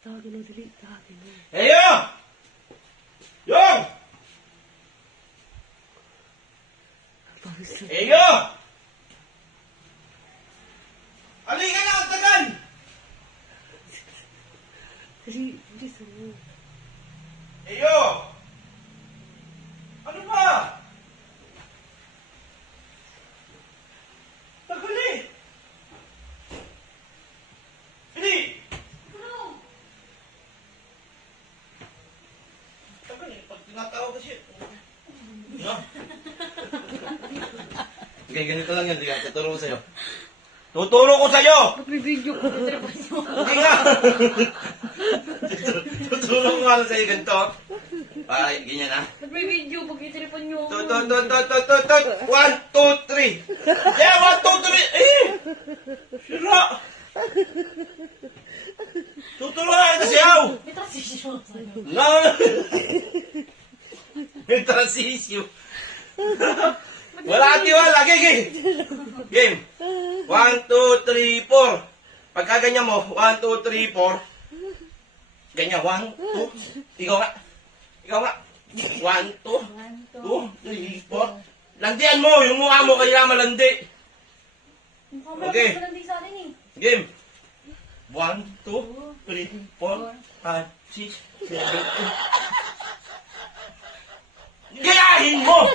Tawagin mo, dali. Tawagin mo. Eyo! Yung! Eyo! Halika na, ang tagal! Dali, bilis mo. Eyo! Ano ba? Tagal eh! Hindi! Tagal eh, pag tinatawag kasi. No? Okay, ganito lang yan. Hindi ka, tuturo ko sa'yo. Tuturo ko sa'yo! Mag-video ko. Hindi nga! Tuturo ko nga lang sa'yo ganito. Ay, ganyan ha. Mag-video, mag-itelefon nyo. Tut. 1, 2, 3. Yeah, 1, 2, 3. Eh! Sira! Tuturo nga ito siyaw! May transition sa'yo. No! May transisyo. Wala kang tiwala. Game! Game! 1, 2, 3, 4. Pagka ganyan mo, 1, 2, 3, 4. Ganyan, 1, 2. Ikaw nga. Ikaw nga. 1, 2, 2, 3, 4. Landian mo! Yung mukha mo kaya malandi. Okay. Game. 1, 2, 3, 4, 5, 6, 7, 8. Gayahin mo!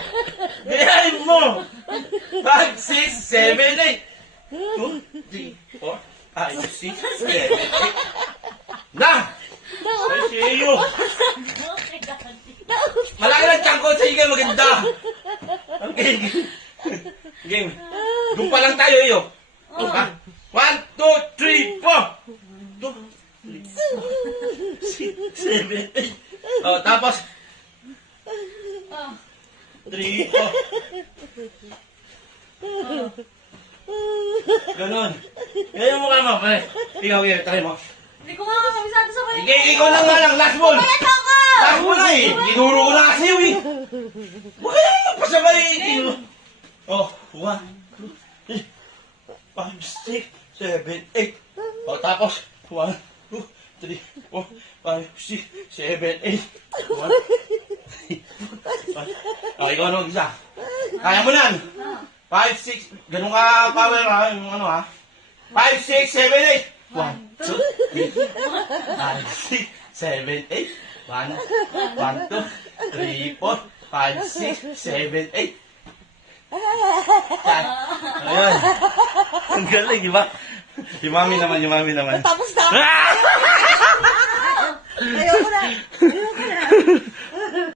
Gayahin mo! 5, 6, 7, 8. 2, 3, 4, 5, 6, 7, 8. Na! Ay, siyo! Malaki lang tiyan ko sa iyo, maganda! Okay, game. Doon pa lang tayo, iyo. 1, 2, 3, 4. 2, 3, 4, 6, 7, 8. Oh, tapos 3, 4. Ganon. Ganyan mo ka mo, pare. Ikaw, try mo. Hindi ko nga kabisado sa kanila. Ikaw lang nga lang, last ball. Bayad ako! Last ball na eh. Ginuro ko na kasi yun eh. Huwag ka naman magpasabay. Oh, 1, 2, 3, 4, 5, 6, 7, 8. Oh, tapos 1, 2, 3, 4, 5, 6, 7, 8. 1, oh, ikaw ano, isa. Kaya mo nan. 5, 6, ganun ka power ha, yung ano ha. 5, 6, 7, 8. 1, 2, 3, 5, 6, 7, 8. 1, 2, 3, 4, 5, 6, 7, 8. Ayan. Ang galing, di ba? Yung mami naman. Tapos na. Ayoko na. Ayoko na.